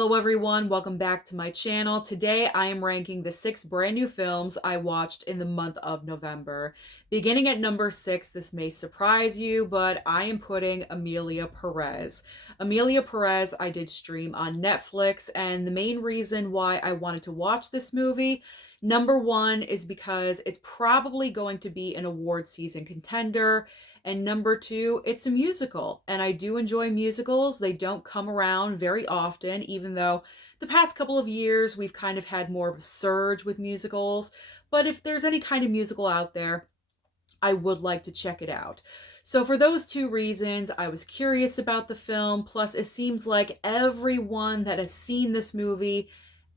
Hello everyone, welcome back to my channel. Today I am ranking the 6 brand new films I watched in the month of November. Beginning at number 6, this may surprise you, but I am putting Emilia Perez. Emilia Perez I did stream on Netflix, and the main reason why I wanted to watch this movie, number 1, is because it's probably going to be an award season contender. And number 2, it's a musical. And I do enjoy musicals. They don't come around very often, even though the past couple of years we've kind of had more of a surge with musicals. But if there's any kind of musical out there, I would like to check it out. So for those two reasons, I was curious about the film. Plus, it seems like everyone that has seen this movie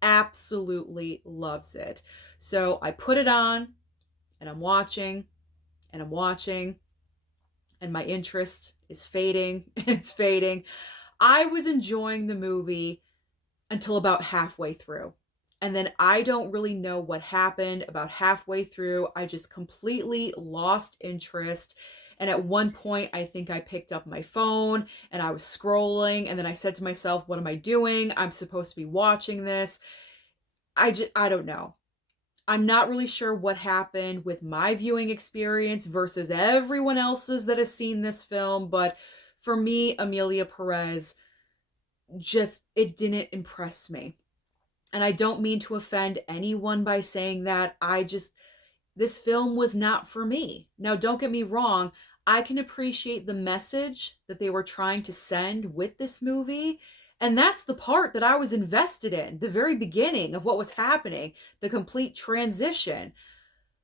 absolutely loves it. So I put it on and I'm watching and I'm watching and my interest is fading and it's fading. I was enjoying the movie until about halfway through. And then I don't really know what happened. About halfway through, I just completely lost interest. And at one point, I think I picked up my phone and I was scrolling. And then I said to myself, what am I doing? I'm supposed to be watching this. I don't know. I'm not really sure what happened with my viewing experience versus everyone else's that has seen this film, but for me, Emilia Perez it didn't impress me. And I don't mean to offend anyone by saying that. This film was not for me. Now, don't get me wrong, I can appreciate the message that they were trying to send with this movie. And that's the part that I was invested in, the very beginning of what was happening, the complete transition.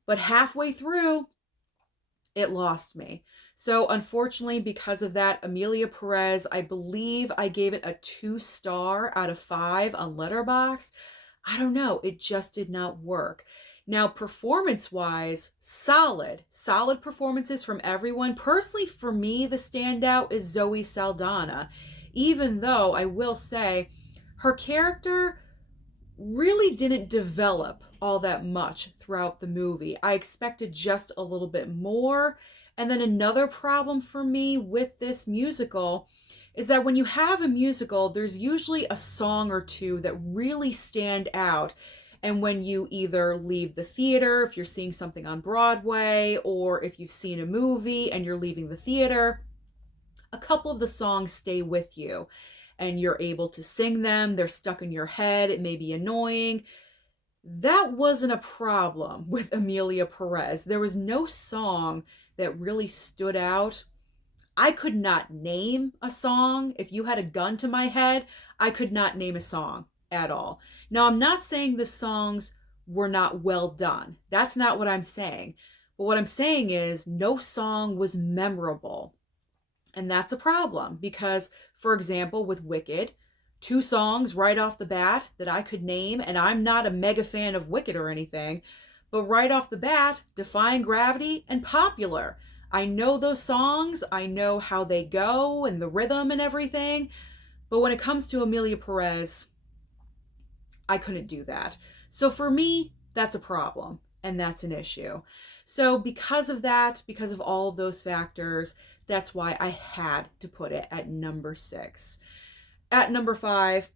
But halfway through, it lost me. So unfortunately, because of that, Emilia Perez, I believe I gave it a 2-star out of 5 on Letterboxd. I don't know, it just did not work. Now, performance-wise, solid performances from everyone. Personally, for me, the standout is Zoe Saldana. Even though I will say her character really didn't develop all that much throughout the movie. I expected just a little bit more. And then another problem for me with this musical is that when you have a musical, there's usually a song or two that really stand out. And when you either leave the theater, if you're seeing something on Broadway, or if you've seen a movie and you're leaving the theater, a couple of the songs stay with you and you're able to sing them. They're stuck in your head. It may be annoying. That wasn't a problem with Emilia Perez. There was no song that really stood out. I could not name a song. If you had a gun to my head, I could not name a song at all. Now, I'm not saying the songs were not well done. That's not what I'm saying. But what I'm saying is no song was memorable. And that's a problem because, for example, with Wicked, 2 songs right off the bat that I could name, and I'm not a mega fan of Wicked or anything, but right off the bat, Defying Gravity and Popular. I know those songs, I know how they go and the rhythm and everything, but when it comes to Emilia Perez, I couldn't do that. So for me, that's a problem and that's an issue. So because of that, because of all of those factors, that's why I had to put it at number 6. At number 5,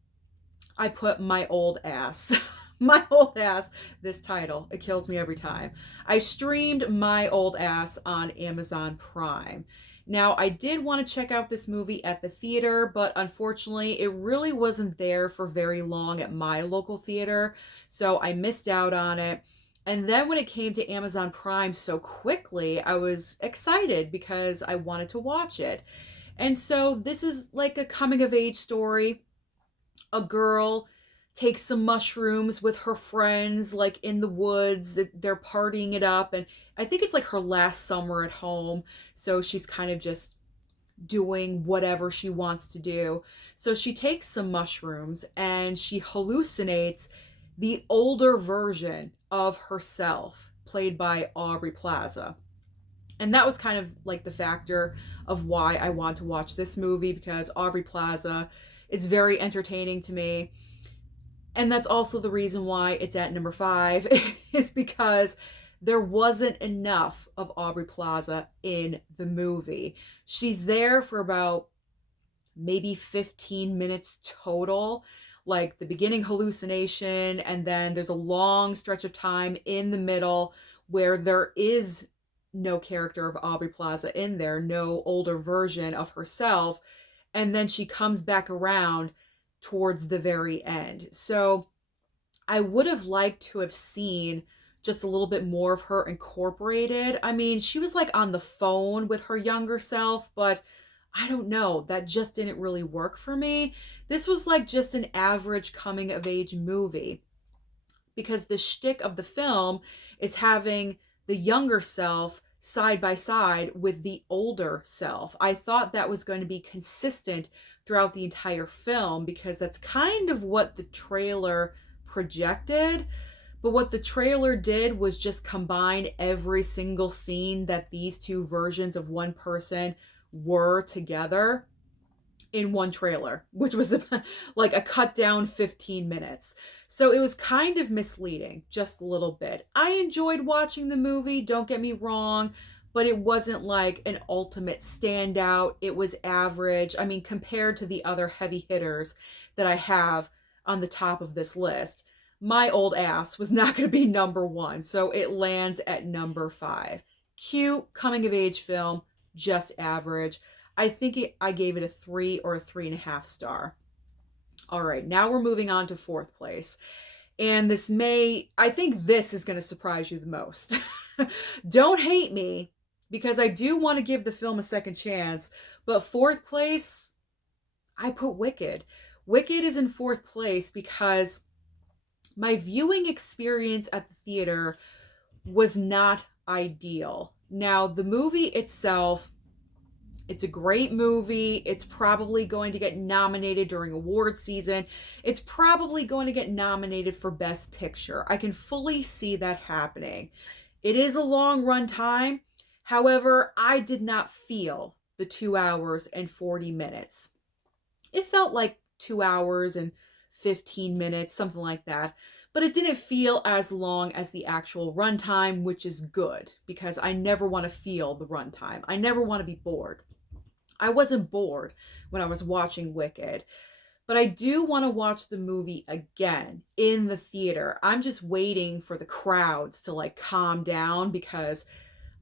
I put My Old Ass. My Old Ass, this title, it kills me every time. I streamed My Old Ass on Amazon Prime. Now, I did want to check out this movie at the theater, but unfortunately, it really wasn't there for very long at my local theater, so I missed out on it. And then when it came to Amazon Prime so quickly, I was excited because I wanted to watch it. And so this is like a coming-of-age story. A girl takes some mushrooms with her friends, like in the woods. They're partying it up. And I think it's like her last summer at home. So she's kind of just doing whatever she wants to do. So she takes some mushrooms and she hallucinates the older version of herself, played by Aubrey Plaza. And that was kind of like the factor of why I want to watch this movie, because Aubrey Plaza is very entertaining to me. And that's also the reason why it's at number 5, is because there wasn't enough of Aubrey Plaza in the movie. She's there for about maybe 15 minutes total. like the beginning hallucination, and then there's a long stretch of time in the middle where there is no character of Aubrey Plaza in there, no older version of herself, and then she comes back around towards the very end. So I would have liked to have seen just a little bit more of her incorporated. I mean, she was like on the phone with her younger self, but I don't know, that just didn't really work for me. This was like just an average coming of age movie because the shtick of the film is having the younger self side by side with the older self. I thought that was going to be consistent throughout the entire film because that's kind of what the trailer projected. But what the trailer did was just combine every single scene that these two versions of one person were together in one trailer, which was like a cut down 15 minutes. So it was kind of misleading, just a little bit. I enjoyed watching the movie, don't get me wrong, but it wasn't like an ultimate standout. It was average. I mean, compared to the other heavy hitters that I have on the top of this list, my old ass was not going to be number one. So it lands at number 5. Cute coming of age film, just average. I gave it a 3 or a 3.5 star. All right, now we're moving on to 4th place. And I think this is going to surprise you the most. Don't hate me because I do want to give the film a second chance. But 4th place, I put Wicked. Wicked is in 4th place because my viewing experience at the theater was not ideal. Now, the movie itself, it's a great movie. It's probably going to get nominated during award season. It's probably going to get nominated for Best Picture. I can fully see that happening. It is a long run time. However, I did not feel the 2 hours and 40 minutes. It felt like 2 hours and 15 minutes, something like that. But it didn't feel as long as the actual runtime, which is good because I never want to feel the runtime. I never want to be bored. I wasn't bored when I was watching Wicked, but I do want to watch the movie again in the theater. I'm just waiting for the crowds to like calm down because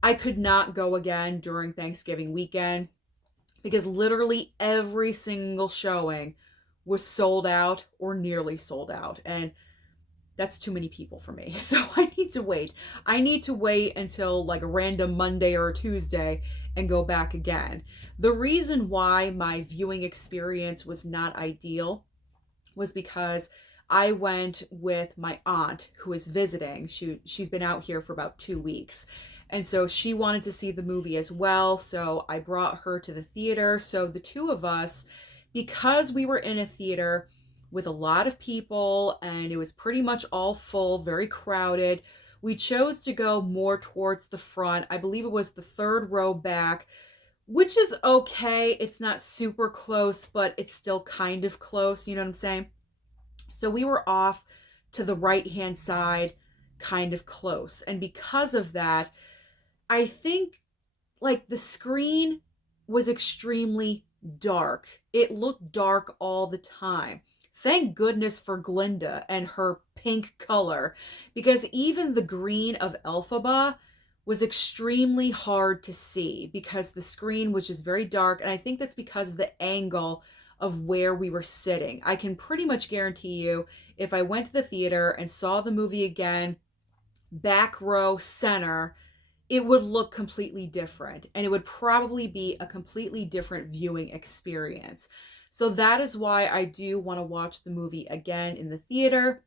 I could not go again during Thanksgiving weekend because literally every single showing was sold out or nearly sold out. And that's too many people for me. So I need to wait. I need to wait until like a random Monday or a Tuesday and go back again. The reason why my viewing experience was not ideal was because I went with my aunt who is visiting. She's been out here for about 2 weeks. And so she wanted to see the movie as well. So I brought her to the theater. So the two of us, because we were in a theater with a lot of people and it was pretty much all full, very crowded, we chose to go more towards the front. I believe it was the 3rd row back, which is okay. It's not super close, but it's still kind of close. You know what I'm saying? So we were off to the right-hand side, kind of close. And because of that, I think like the screen was extremely dark. It looked dark all the time. Thank goodness for Glinda and her pink color, because even the green of Elphaba was extremely hard to see because the screen was just very dark. And I think that's because of the angle of where we were sitting. I can pretty much guarantee you if I went to the theater and saw the movie again, back row center, it would look completely different and it would probably be a completely different viewing experience. So that is why I do want to watch the movie again in the theater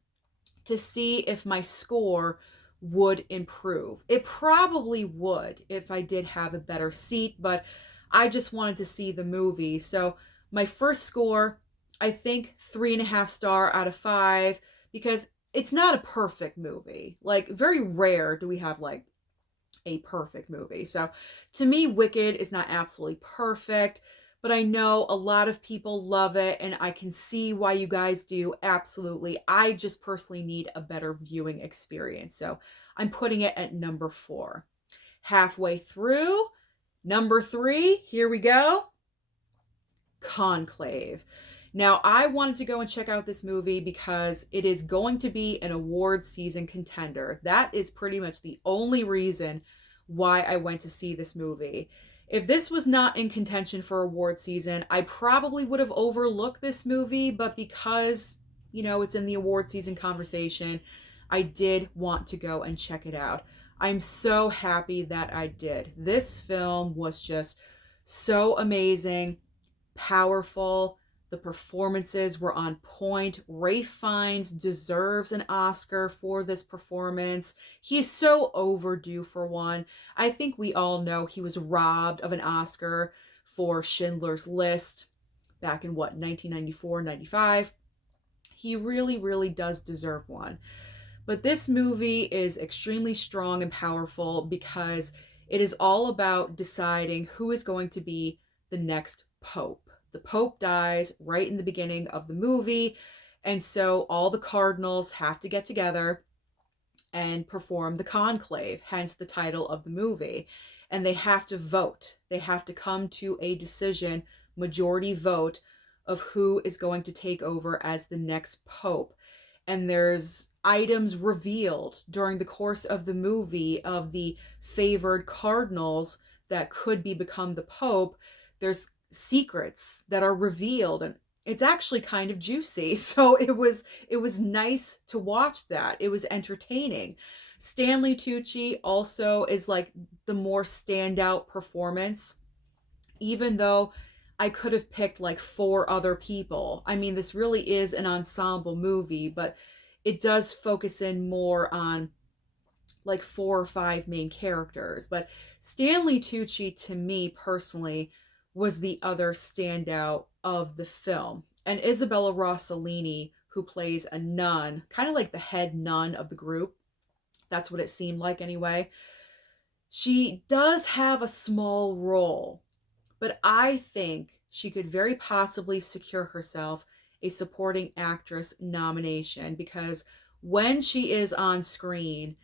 to see if my score would improve. It probably would if I did have a better seat, but I just wanted to see the movie. So my first score, I think 3.5 star out of 5, because it's not a perfect movie. Like very rare do we have like a perfect movie. So to me, Wicked is not absolutely perfect, but I know a lot of people love it and I can see why you guys do. Absolutely. I just personally need a better viewing experience. So I'm putting it at number 4. Halfway through, number 3, here we go. Conclave. Now, I wanted to go and check out this movie because it is going to be an award season contender. That is pretty much the only reason why I went to see this movie. If this was not in contention for award season, I probably would have overlooked this movie, but because, it's in the award season conversation, I did want to go and check it out. I'm so happy that I did. This film was just so amazing, powerful. The performances were on point. Ralph Fiennes deserves an Oscar for this performance. He is so overdue for one. I think we all know he was robbed of an Oscar for Schindler's List back in 1994, 95. He really, really does deserve one. But this movie is extremely strong and powerful because it is all about deciding who is going to be the next pope. The pope dies right in the beginning of the movie, and so all the cardinals have to get together and perform the conclave, hence the title of the movie. And they have to vote. They have to come to a decision, majority vote, of who is going to take over as the next pope. And there's items revealed during the course of the movie of the favored cardinals that could become the pope. There's secrets that are revealed, and it's actually kind of juicy. So it was nice to watch that. It was entertaining. Stanley Tucci also is like the more standout performance, even though I could have picked like four other people. I mean, this really is an ensemble movie, but it does focus in more on like four or five main characters. But Stanley Tucci, to me personally, was the other standout of the film. And Isabella Rossellini, who plays a nun, kind of like the head nun of the group. That's what it seemed like anyway. She does have a small role, but I think she could very possibly secure herself a supporting actress nomination because when she is on screen,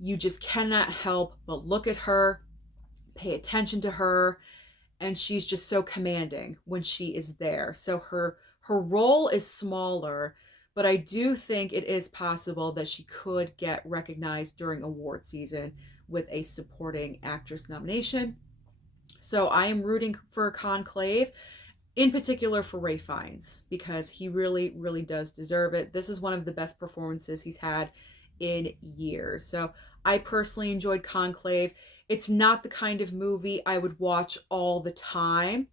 you just cannot help but look at her, pay attention to her, and she's just so commanding when she is there. So her role is smaller, but I do think it is possible that she could get recognized during award season with a supporting actress nomination. So I am rooting for Conclave, in particular for Ralph Fiennes, because he really, really does deserve it. This is one of the best performances he's had in years. So I personally enjoyed Conclave. It's not the kind of movie I would watch all the time.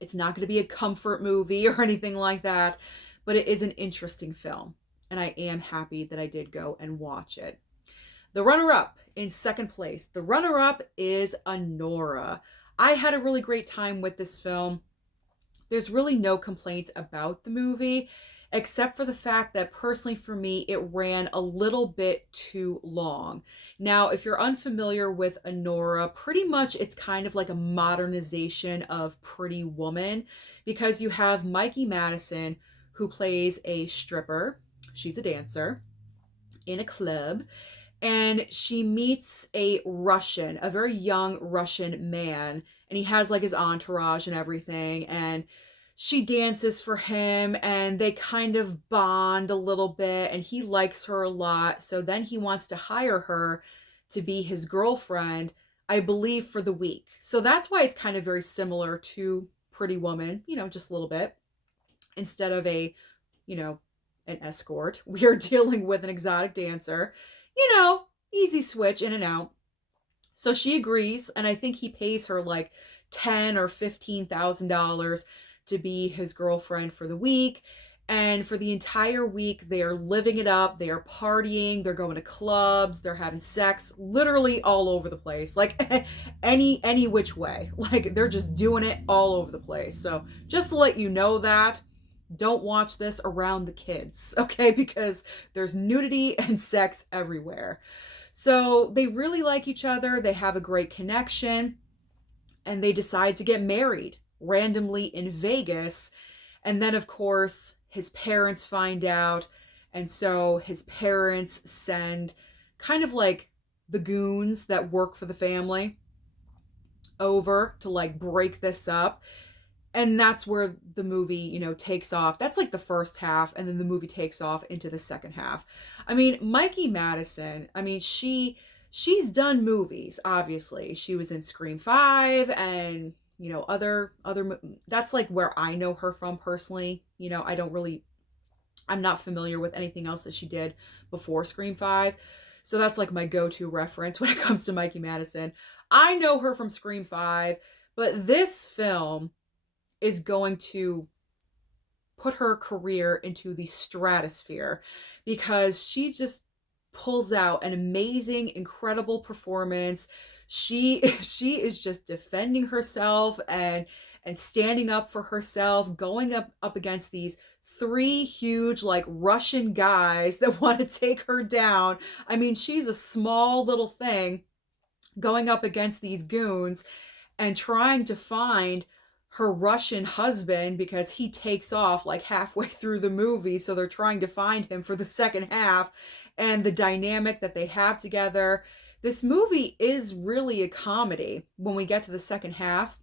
It's not going to be a comfort movie or anything like that, but it is an interesting film, and I am happy that I did go and watch it. The runner-up in second place, the runner-up is Anora. I had a really great time with this film. There's really no complaints about the movie, except for the fact that personally for me, it ran a little bit too long. Now, if you're unfamiliar with Anora, pretty much it's kind of like a modernization of Pretty Woman, because you have Mikey Madison, who plays a stripper. She's a dancer in a club, and she meets a very young Russian man, and he has like his entourage and everything, and she dances for him, and they kind of bond a little bit, and he likes her a lot. So then he wants to hire her to be his girlfriend, I believe, for the week. So that's why it's kind of very similar to Pretty Woman, just a little bit. Instead of an escort, we are dealing with an exotic dancer. Easy switch in and out. So she agrees, and I think he pays her like $10,000 or $15,000 to be his girlfriend for the week. And for the entire week, they are living it up. They are partying. They're going to clubs. They're having sex, literally all over the place, like any which way. Like they're just doing it all over the place. So just to let you know that, don't watch this around the kids, okay? Because there's nudity and sex everywhere. So they really like each other. They have a great connection, and they decide to get married randomly in Vegas. And then, of course, his parents find out. And so his parents send kind of like the goons that work for the family over to like break this up. And that's where the movie, takes off. That's like the first half, and then the movie takes off into the second half. I mean, Mikey Madison, I mean, she's done movies, obviously. She was in Scream 5 and, other that's like where I know her from personally. I'm not familiar with anything else that she did before Scream 5. So that's like my go-to reference when it comes to Mikey Madison. I know her from Scream 5, but this film is going to put her career into the stratosphere because she just pulls out an amazing, incredible performance. She is just defending herself and standing up for herself, going up against these three huge like Russian guys that want to take her down. I mean, she's a small little thing going up against these goons and trying to find her Russian husband because he takes off like halfway through the movie. So they're trying to find him for the second half, and the dynamic that they have together. This movie is really a comedy when we get to the second half.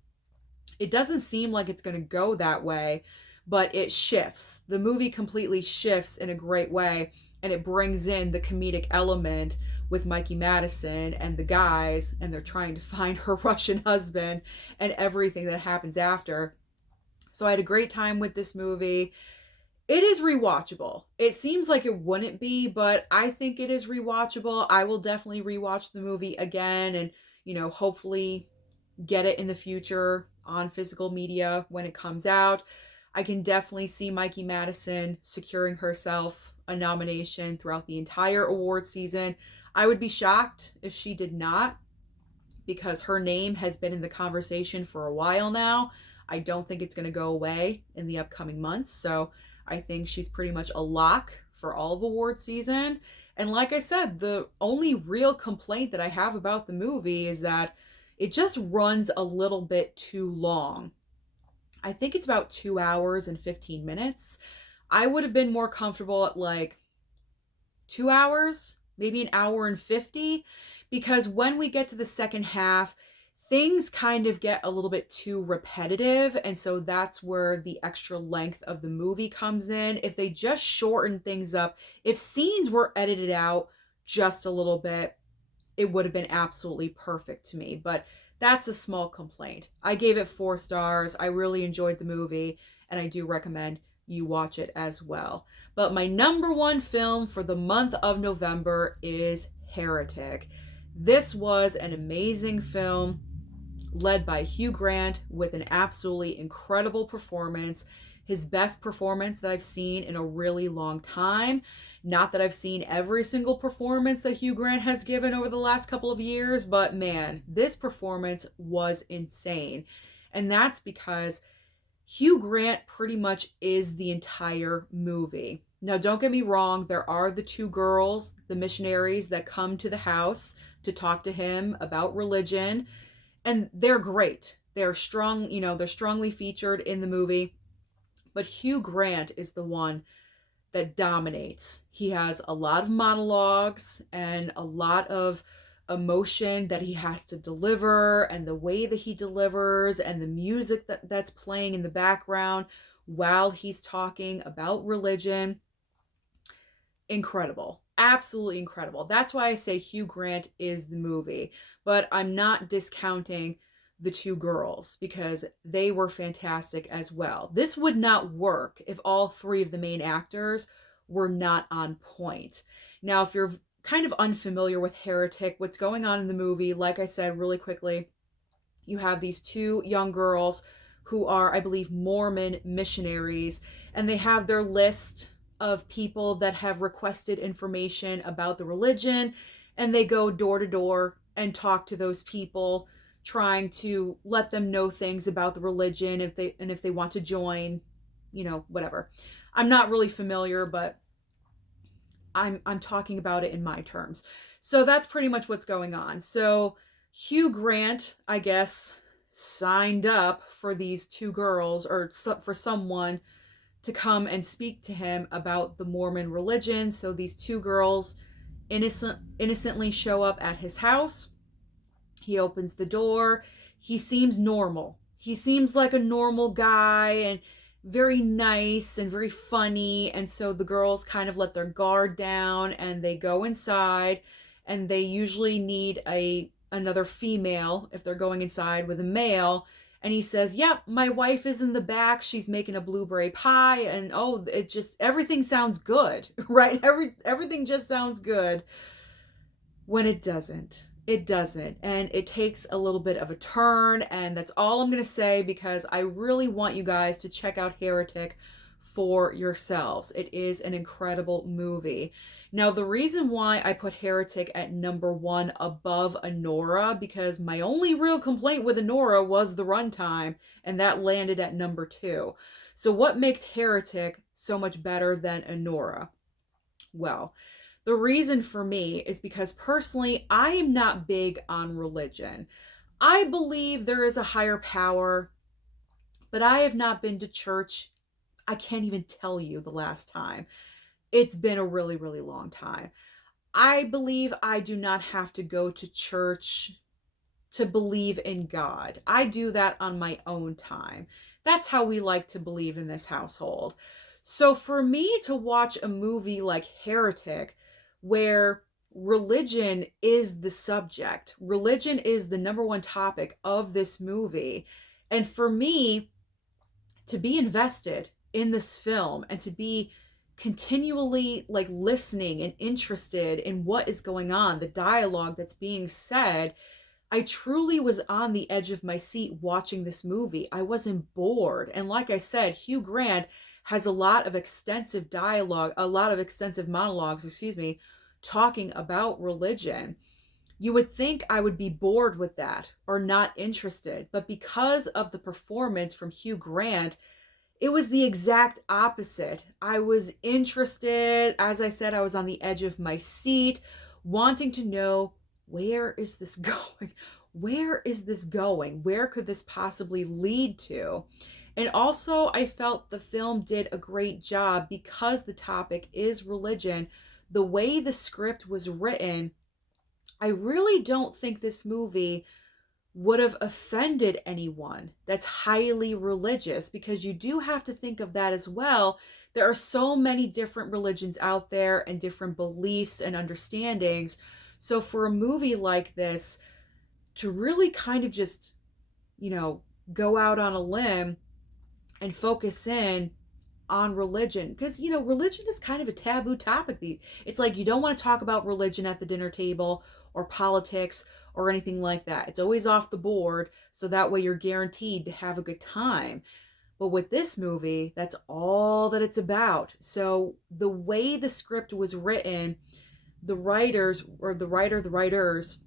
It doesn't seem like it's going to go that way, but it shifts. The movie completely shifts in a great way, and it brings in the comedic element with Mikey Madison and the guys, and they're trying to find her Russian husband and everything that happens after. So I had a great time with this movie. It is rewatchable. It seems like it wouldn't be, but I think it is rewatchable. I will definitely rewatch the movie again and, hopefully get it in the future on physical media when it comes out. I can definitely see Mikey Madison securing herself a nomination throughout the entire award season. I would be shocked if she did not, because her name has been in the conversation for a while now. I don't think it's going to go away in the upcoming months. So I think she's pretty much a lock for all of award season. And like I said, the only real complaint that I have about the movie is that it just runs a little bit too long. I think it's about 2 hours and 15 minutes. I would have been more comfortable at like 2 hours, maybe an hour and 50, because when we get to the second half, things kind of get a little bit too repetitive. And so that's where the extra length of the movie comes in. If they just shorten things up, if scenes were edited out just a little bit, it would have been absolutely perfect to me. But that's a small complaint. I gave it 4 stars. I really enjoyed the movie, and I do recommend you watch it as well. But my number one film for the month of November is Heretic. This was an amazing film led by Hugh Grant with an absolutely incredible performance. His best performance that I've seen in a really long time. Not that I've seen every single performance that Hugh Grant has given over the last couple of years, but man, this performance was insane. And that's because Hugh Grant pretty much is the entire movie. Now, don't get me wrong, there are the 2 girls, the missionaries that come to the house to talk to him about religion, and they're great. They're strong, they're strongly featured in the movie. But Hugh Grant is the one that dominates. He has a lot of monologues and a lot of emotion that he has to deliver, and the way that he delivers and the music that's playing in the background while he's talking about religion. Incredible. Absolutely incredible. That's why I say Hugh Grant is the movie. But I'm not discounting the 2 girls because they were fantastic as well. This would not work if all 3 of the main actors were not on point. Now, if you're kind of unfamiliar with Heretic, what's going on in the movie, like I said really quickly, you have these 2 young girls who are, I believe, Mormon missionaries, and they have their list of people that have requested information about the religion, and they go door to door and talk to those people, trying to let them know things about the religion if they want to join, whatever. I'm not really familiar, but I'm talking about it in my terms. So that's pretty much what's going on. So Hugh Grant, I guess, signed up for these 2 girls, or for someone to come and speak to him about the Mormon religion. So these 2 girls innocently show up at his house. He opens the door. He seems normal. he seems like a normal guy and very nice and very funny. And so the girls kind of let their guard down and they go inside, and they usually need a another female if they're going inside with a male. And he says, "Yep, my wife is in the back. She's making a blueberry pie." And oh, it just everything sounds good, right? Everything just sounds good when it doesn't. It doesn't. And it takes a little bit of a turn. And that's all I'm going to say, because I really want you guys to check out Heretic for yourselves. It is an incredible movie. Now, the reason why I put Heretic at number one above Anora, because my only real complaint with Anora was the runtime, and that landed at number two. So, what makes Heretic so much better than Anora? Well, the reason for me is because personally, I am not big on religion. I believe there is a higher power, but I have not been to church. I can't even tell you the last time. It's been a really, really long time. I believe I do not have to go to church to believe in God. I do that on my own time. That's how we like to believe in this household. So for me to watch a movie like Heretic, where religion is the subject, religion is the number one topic of this movie, and for me to be invested in this film and to be continually like listening and interested in what is going on, the dialogue that's being said, I truly was on the edge of my seat watching this movie. I wasn't bored. And like I said, Hugh Grant has a lot of extensive dialogue, a lot of extensive monologues, talking about religion. You would think I would be bored with that or not interested, but because of the performance from Hugh Grant, it was the exact opposite. I was interested. As I said, I was on the edge of my seat, wanting to know, where is this going? Where is this going? Where could this possibly lead to? And also, I felt the film did a great job, because the topic is religion. The way the script was written, I really don't think this movie would have offended anyone that's highly religious, because you do have to think of that as well. There are so many different religions out there and different beliefs and understandings. So for a movie like this to really kind of just, go out on a limb and focus in on religion, because religion is kind of a taboo topic. It's like you don't want to talk about religion at the dinner table or politics or anything like that. It's always off the board, so that way you're guaranteed to have a good time. But with this movie, that's all that it's about. So the way the script was written, the writers,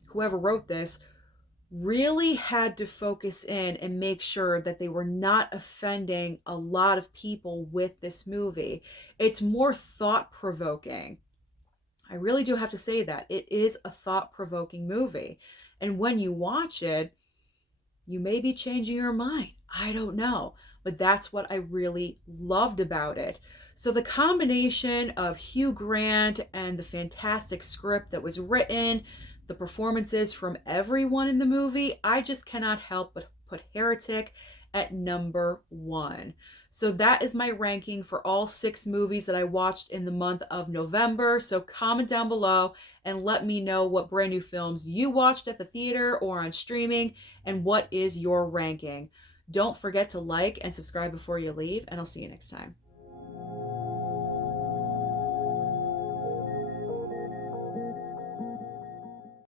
whoever wrote this, really had to focus in and make sure that they were not offending a lot of people with this movie. It's more thought-provoking. I really do have to say that. It is a thought-provoking movie. And when you watch it, you may be changing your mind. I don't know. But that's what I really loved about it. So the combination of Hugh Grant and the fantastic script that was written, the performances from everyone in the movie, I just cannot help but put Heretic at number one. So that is my ranking for all 6 movies that I watched in the month of November. So comment down below and let me know what brand new films you watched at the theater or on streaming, and what is your ranking. Don't forget to like and subscribe before you leave, and I'll see you next time.